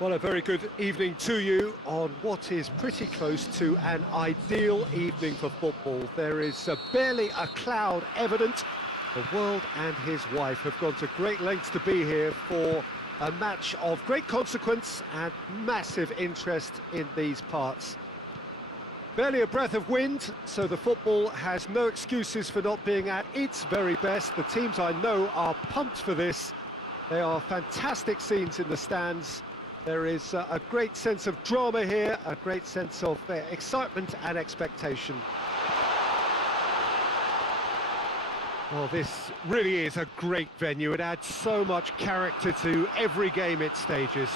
Well, a very good evening to you on what is pretty close to an ideal evening for football. There is barely a cloud evident. The world and his wife have gone to great lengths to be here for a match of great consequence and massive interest in these parts. Barely a breath of wind, so the football has no excuses for not being at its very best. The teams I know are pumped for this. They are fantastic scenes in the stands. There is a great sense of drama here, a great sense of excitement and expectation. Well, this really is a great venue. It adds so much character to every game it stages.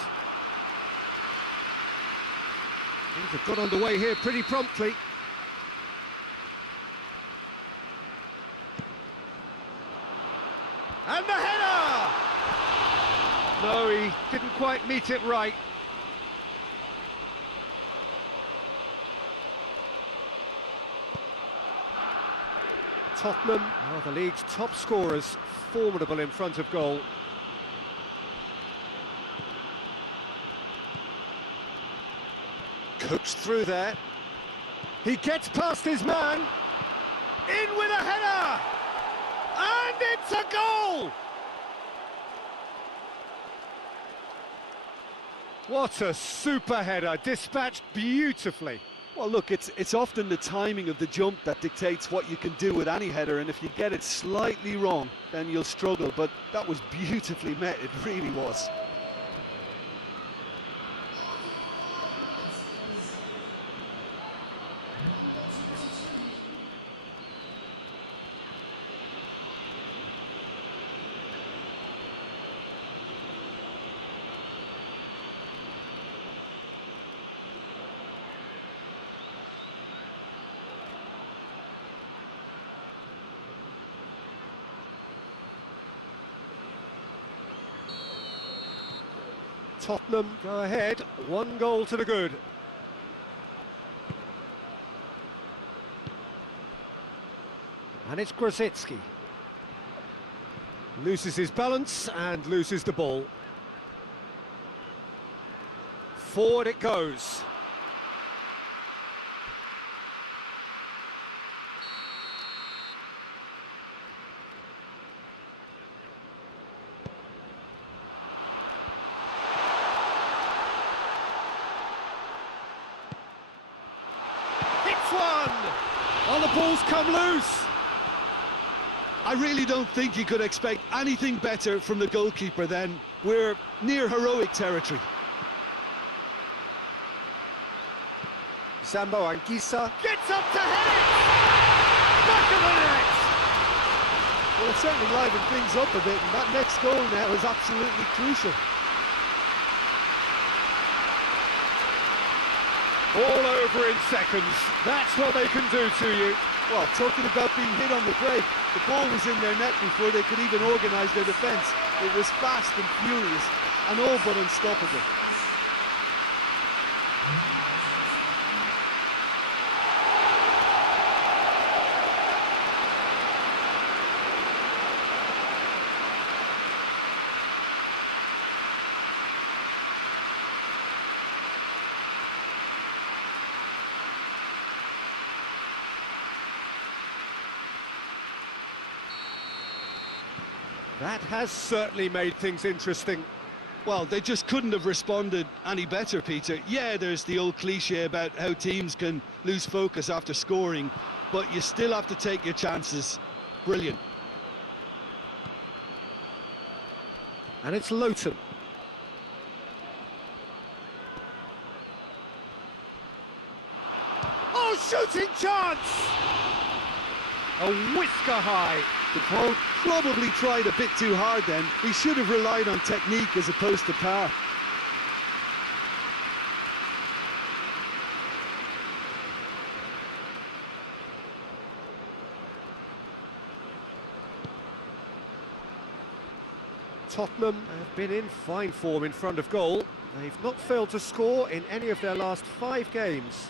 Things have got underway here pretty promptly. And the header! No, he didn't quite meet it right. Tottenham are the league's top scorers, formidable in front of goal. Coached through there. He gets past his man. In with a header! And it's a goal! What a super header, dispatched beautifully. Well, look, it's often the timing of the jump that dictates what you can do with any header, and if you get it slightly wrong, then you'll struggle, but that was beautifully met, it really was. Tottenham go ahead, 1 goal to the good. And it's Grosicki. Loses his balance and loses the ball. Forward it goes. Well, the ball's come loose. I really don't think you could expect anything better from the goalkeeper then. We're near heroic territory. Sambo Anguissa gets up to head it! Back of the net! Well, it certainly livened things up a bit, and that next goal now is absolutely crucial. All over in seconds. That's what they can do to you. Well, talking about being hit on the break, the ball was in their net before they could even organise their defence. It was fast and furious, and all but unstoppable. That has certainly made things interesting. Well, they just couldn't have responded any better, Peter. Yeah, there's the old cliche about how teams can lose focus after scoring, but you still have to take your chances. Brilliant. And it's Lowton. Oh, shooting chance! A whisker high. The ball probably tried a bit too hard then. He should have relied on technique as opposed to power. Tottenham have been in fine form in front of goal. They've not failed to score in any of their last 5 games.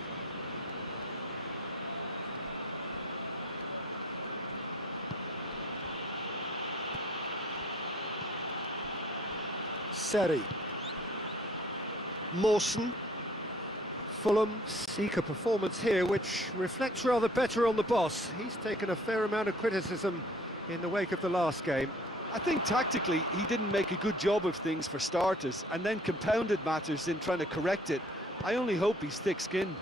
Seri. Mawson. Fulham seek a performance here which reflects rather better on the boss. He's taken a fair amount of criticism in the wake of the last game. I think tactically he didn't make a good job of things for starters, and then compounded matters in trying to correct it. I only hope he's thick-skinned.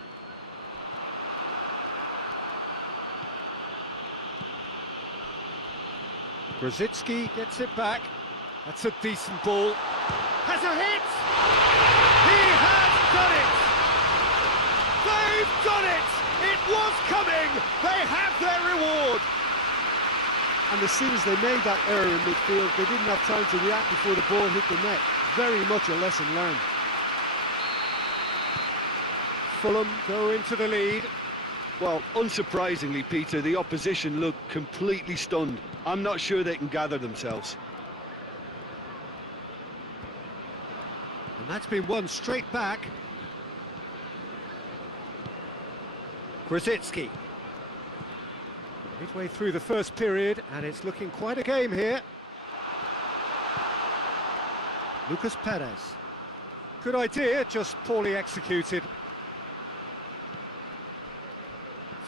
Grosicki gets it back. That's a decent ball. Has a hit! He has done it! They've done it! It was coming! They have their reward! And as soon as they made that error in midfield, they didn't have time to react before the ball hit the net. Very much a lesson learned. Fulham go into the lead. Well, unsurprisingly, Peter, the opposition look completely stunned. I'm not sure they can gather themselves. And that's been won straight back. Grosicki. Midway through the first period, and it's looking quite a game here. Lucas Perez. Good idea, just poorly executed.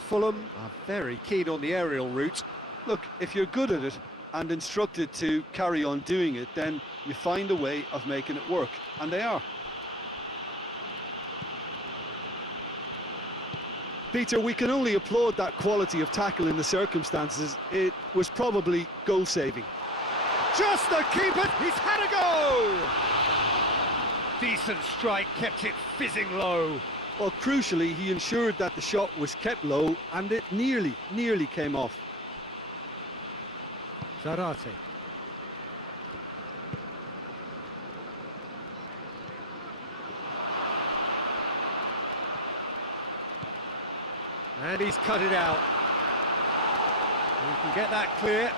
Fulham are very keen on the aerial route. Look, if you're good at it and instructed to carry on doing it, then you find a way of making it work, and they are. Peter, we can only applaud that quality of tackle in the circumstances. It was probably goal-saving. Just the keeper, he's had a go! Decent strike, kept it fizzing low. Well, crucially, he ensured that the shot was kept low, and it nearly came off. Zarate. And he's cut it out. We can get that clear.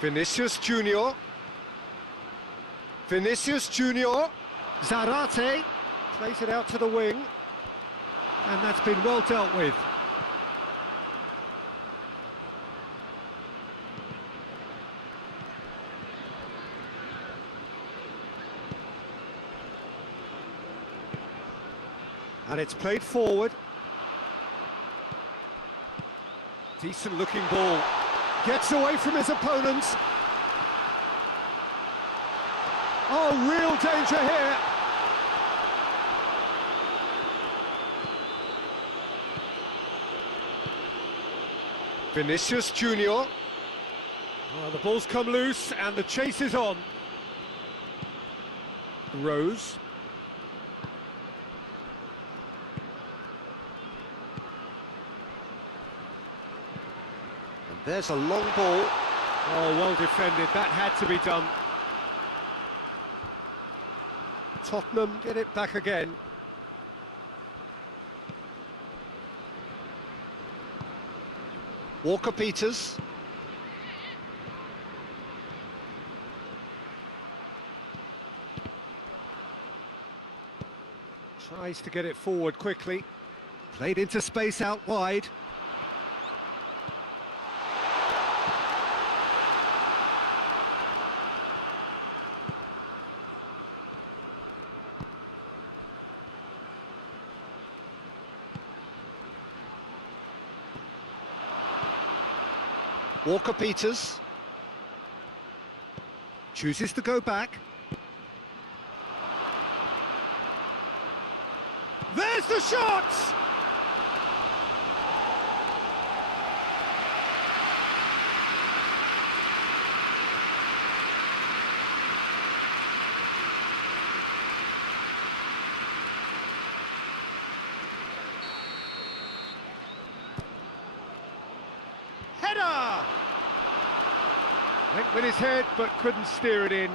Vinicius Junior. Vinicius Junior. Zarate plays it out to the wing. And that's been well dealt with. And it's played forward. Decent looking ball. Gets away from his opponents. Oh, real danger here. Vinicius Junior. Oh, the ball's come loose and the chase is on. Rose. There's a long ball. Oh, well defended. That had to be done. Tottenham get it back again. Walker-Peters. Tries to get it forward quickly. Played into space out wide. Walker-Peters chooses to go back. There's the shot! Header! Went with his head, but couldn't steer it in.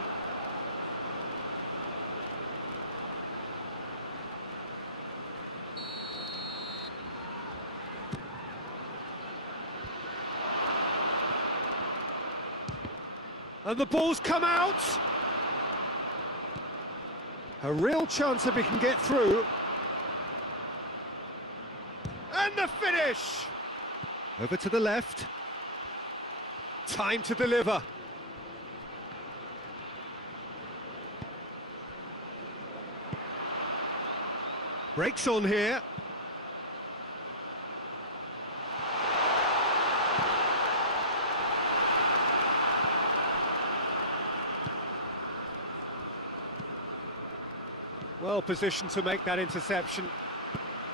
And the ball's come out. A real chance if he can get through. And the finish! Over to the left. Time to deliver. Breaks on here. Well positioned to make that interception.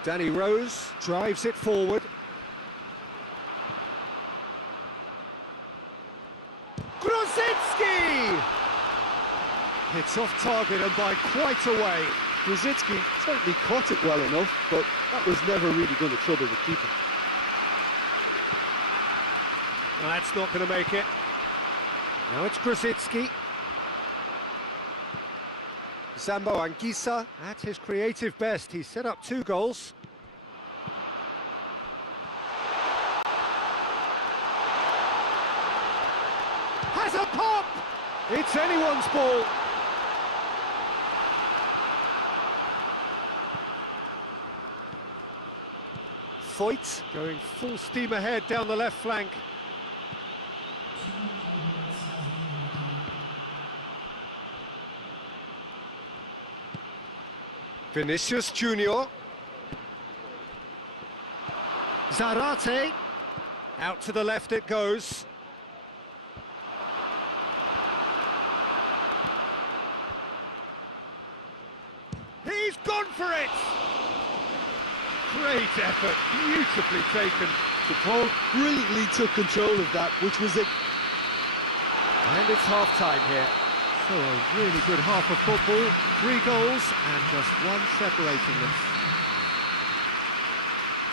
Danny Rose drives it forward. Grosicki! It's off target and by quite a way. Grosicki certainly caught it well enough, but that was never really going to trouble the keeper. That's not going to make it. Now it's Grosicki. Zambo Anguissa at his creative best. He's set up 2 goals. Has a pop! It's anyone's ball. Foyt going full steam ahead down the left flank. Vinicius Junior. Zarate. Out to the left it goes. He's gone for it! Great effort, beautifully taken. The Paul brilliantly took control of that, which was it. And it's half-time here. So a really good half of football, 3 goals and just 1 separating them.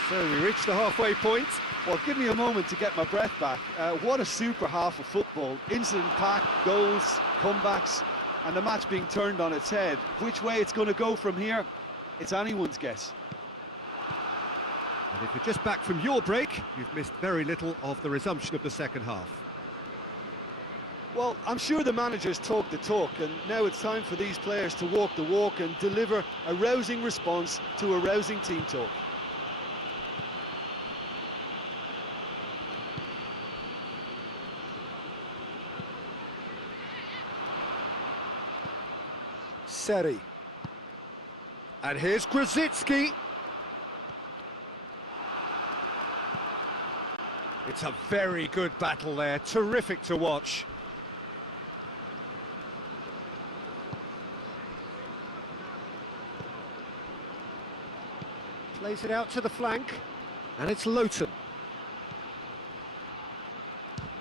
So we reach the halfway point. Well, give me a moment to get my breath back. What a super half of football. Incident-packed, goals, comebacks, and the match being turned on its head. Which way it's going to go from here, it's anyone's guess. And if you're just back from your break, you've missed very little of the resumption of the second half. Well, I'm sure the managers talk the talk, and now it's time for these players to walk the walk and deliver a rousing response to a rousing team talk. Seri. And here's Grosicki. It's a very good battle there, terrific to watch. Plays it out to the flank, and it's Lowton.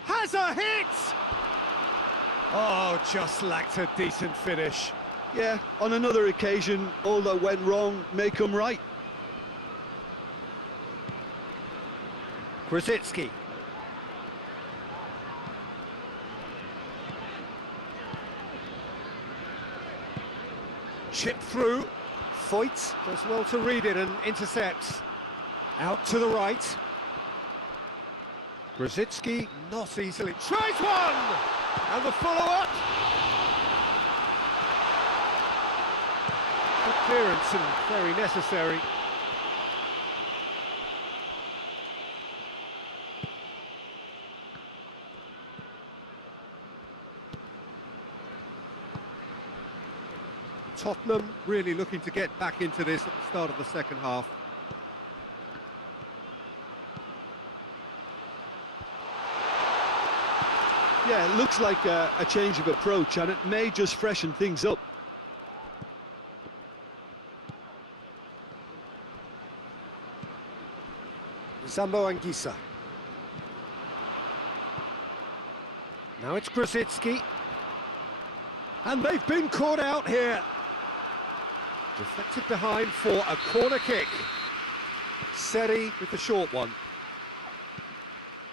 Has a hit! Oh, just lacked a decent finish. Yeah, on another occasion, all that went wrong may come right. Grosicki. Chip through. Foyt does well to read it and intercepts. Out to the right. Grosicki not easily. Tries one! And the follow-up. Good clearance and very necessary. Tottenham really looking to get back into this at the start of the second half. Yeah, it looks like a change of approach, and it may just freshen things up. Zambo Anguissa. Now it's Grosicki. And they've been caught out here. Deflected behind for a corner kick. Seri with the short one.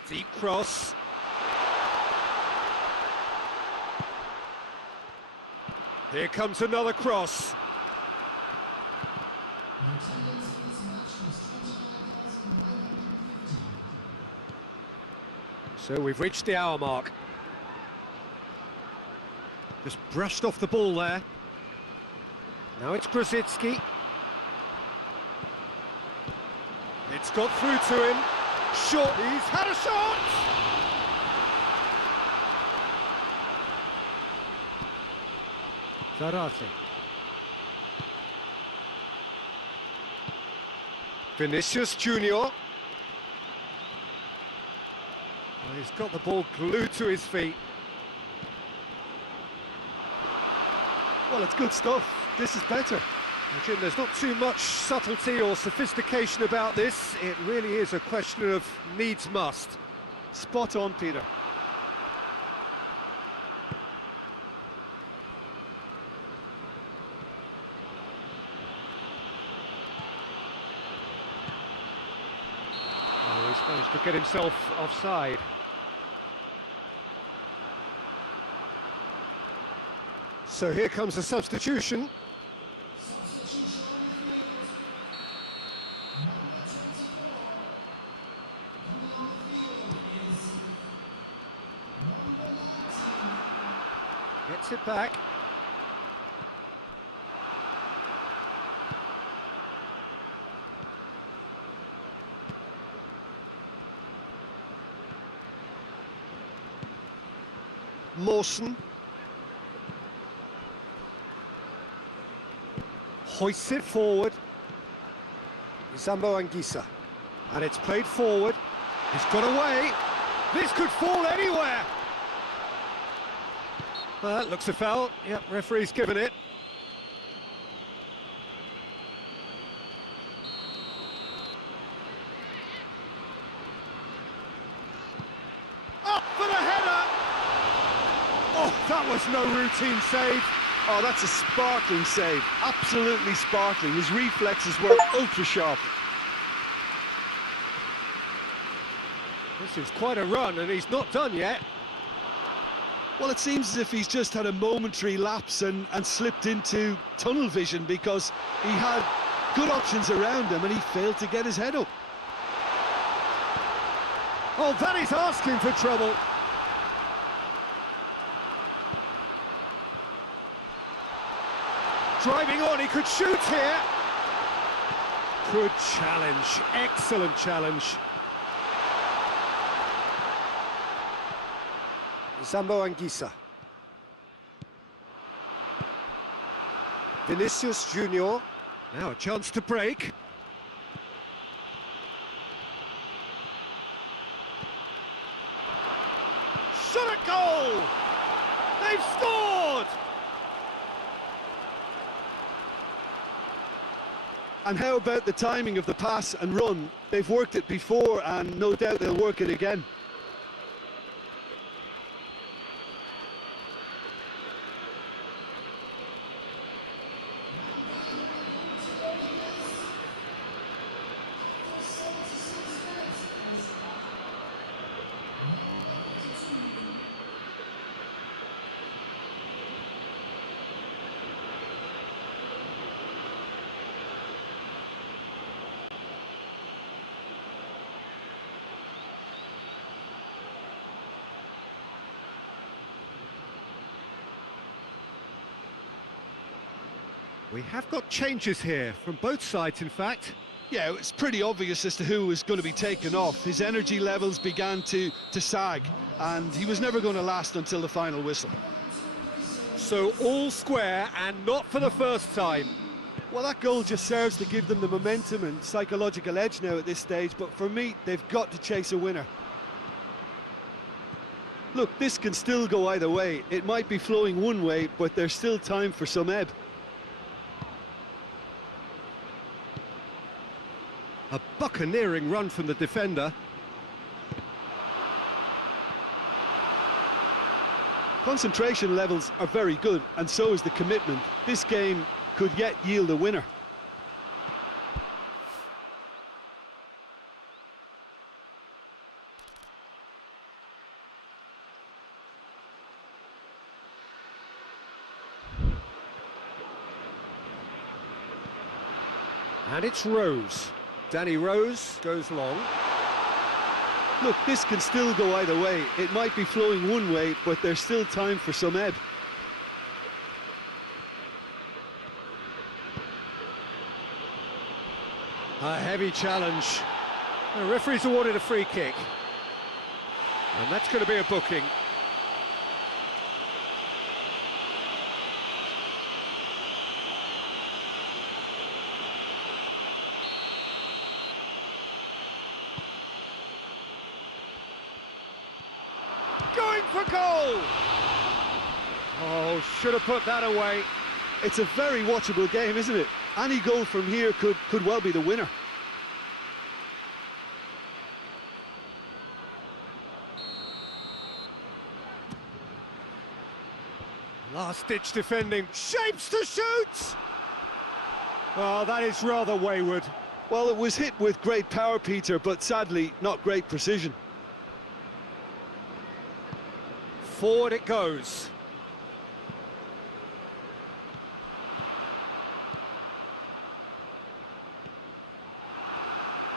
Deep cross. Here comes another cross. So we've reached the hour mark. Just brushed off the ball there. Now it's Grosicki. It's got through to him. Shot. He's had a shot! Zarate. Vinicius Junior. Well, he's got the ball glued to his feet. Well, it's good stuff. This is better. Well, Jim, there's not too much subtlety or sophistication about this. It really is a question of needs must. Spot on, Peter. Oh, he's managed to get himself offside. So here comes a substitution. Gets it back. Mawson. Hoists it forward. Zambo Anguissa. And it's played forward. He's got away. This could fall anywhere. That looks a foul. Yep, referee's given it. Up for the header! Oh, that was no routine save. Oh, that's a sparkling save. Absolutely sparkling. His reflexes were ultra sharp. This is quite a run, and he's not done yet. Well, it seems as if he's just had a momentary lapse and slipped into tunnel vision, because he had good options around him and he failed to get his head up. Oh, that is asking for trouble. Driving on, he could shoot here. Good challenge, excellent challenge. Zambo Anguissa. Vinicius Junior. Now a chance to break. Shot at goal! They've scored! And how about the timing of the pass and run? They've worked it before and no doubt they'll work it again. We have got changes here, from both sides in fact. Yeah, it's pretty obvious as to who was going to be taken off. His energy levels began to sag, and he was never going to last until the final whistle. So all square, and not for the first time. Well, that goal just serves to give them the momentum and psychological edge now at this stage, but for me, they've got to chase a winner. Look, this can still go either way. It might be flowing one way, but there's still time for some ebb. A buccaneering run from the defender. Concentration levels are very good, and so is the commitment. This game could yet yield a winner. And it's Rose. Danny Rose goes long. Look, this can still go either way. It might be flowing one way, but there's still time for some ebb. A heavy challenge. The referee's awarded a free kick. And that's going to be a booking. for goal! Oh, should have put that away. It's a very watchable game, isn't it? Any goal from here could well be the winner. Last-ditch defending, shapes to shoot! Oh, that is rather wayward. Well, it was hit with great power, Peter, but sadly, not great precision. Forward it goes.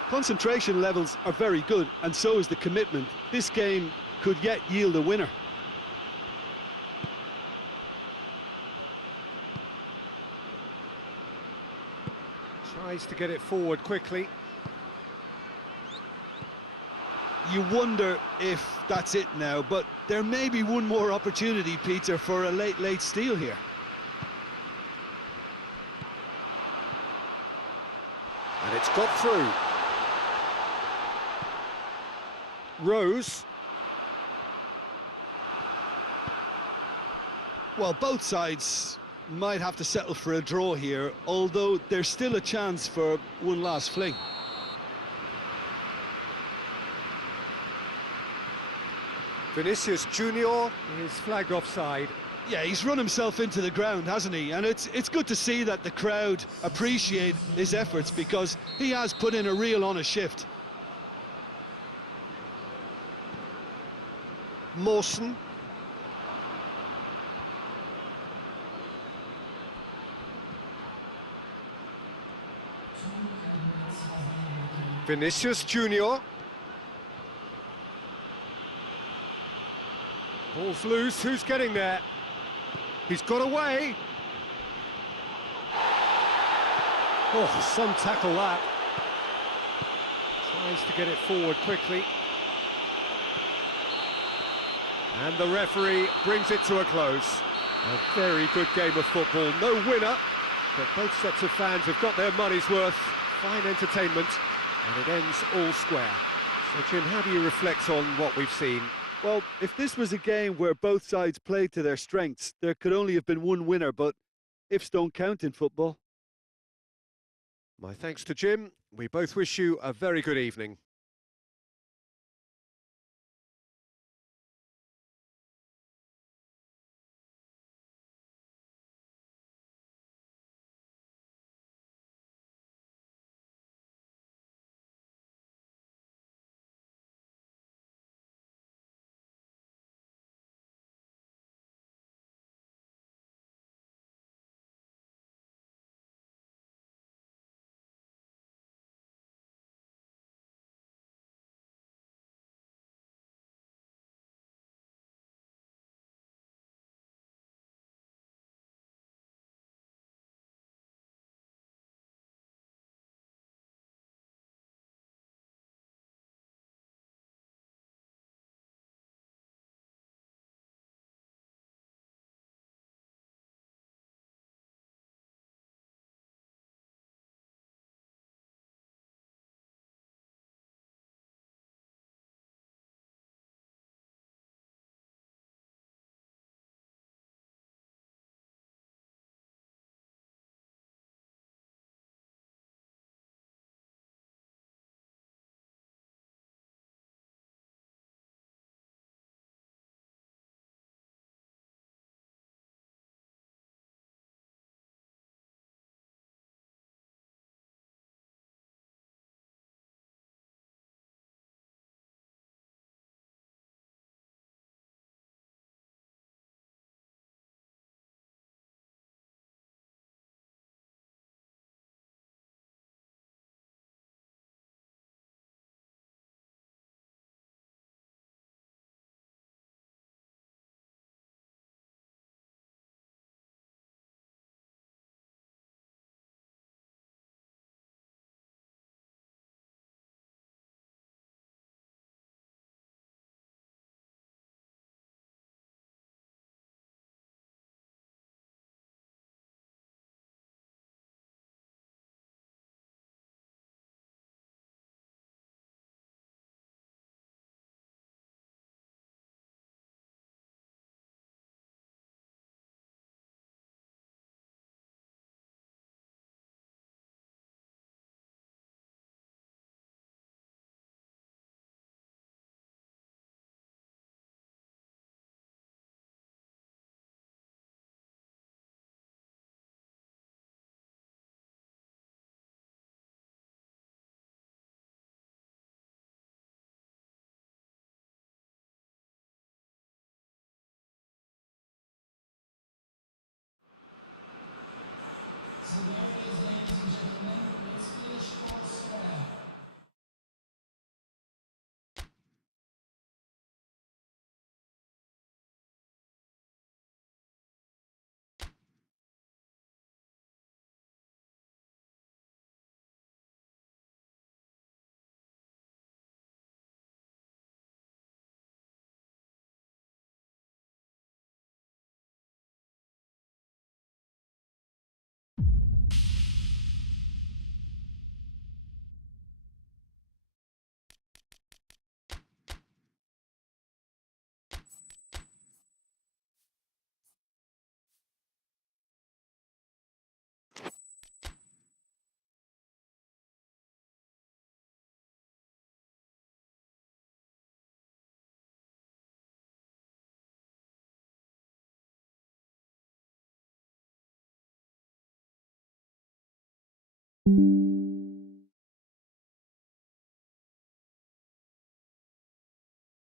Concentration levels are very good, and so is the commitment. This game could yet yield a winner. Tries to get it forward quickly. You wonder if that's it now, but there may be one more opportunity, Peter, for a late steal here. And it's got through. Rose. Well, both sides might have to settle for a draw here, although there's still a chance for one last fling. Vinicius Junior is flagged offside. Yeah, he's run himself into the ground, hasn't he? And it's good to see that the crowd appreciate his efforts, because he has put in a real honest shift. Mawson. Vinicius Junior. Ball's loose, who's getting there? He's got away. Oh, some tackle that. Tries to get it forward quickly. And the referee brings it to a close. A very good game of football. No winner, but both sets of fans have got their money's worth. Fine entertainment, and it ends all square. So, Jim, how do you reflect on what we've seen? Well, if this was a game where both sides played to their strengths, there could only have been one winner, but ifs don't count in football. My thanks to Jim. We both wish you a very good evening. you.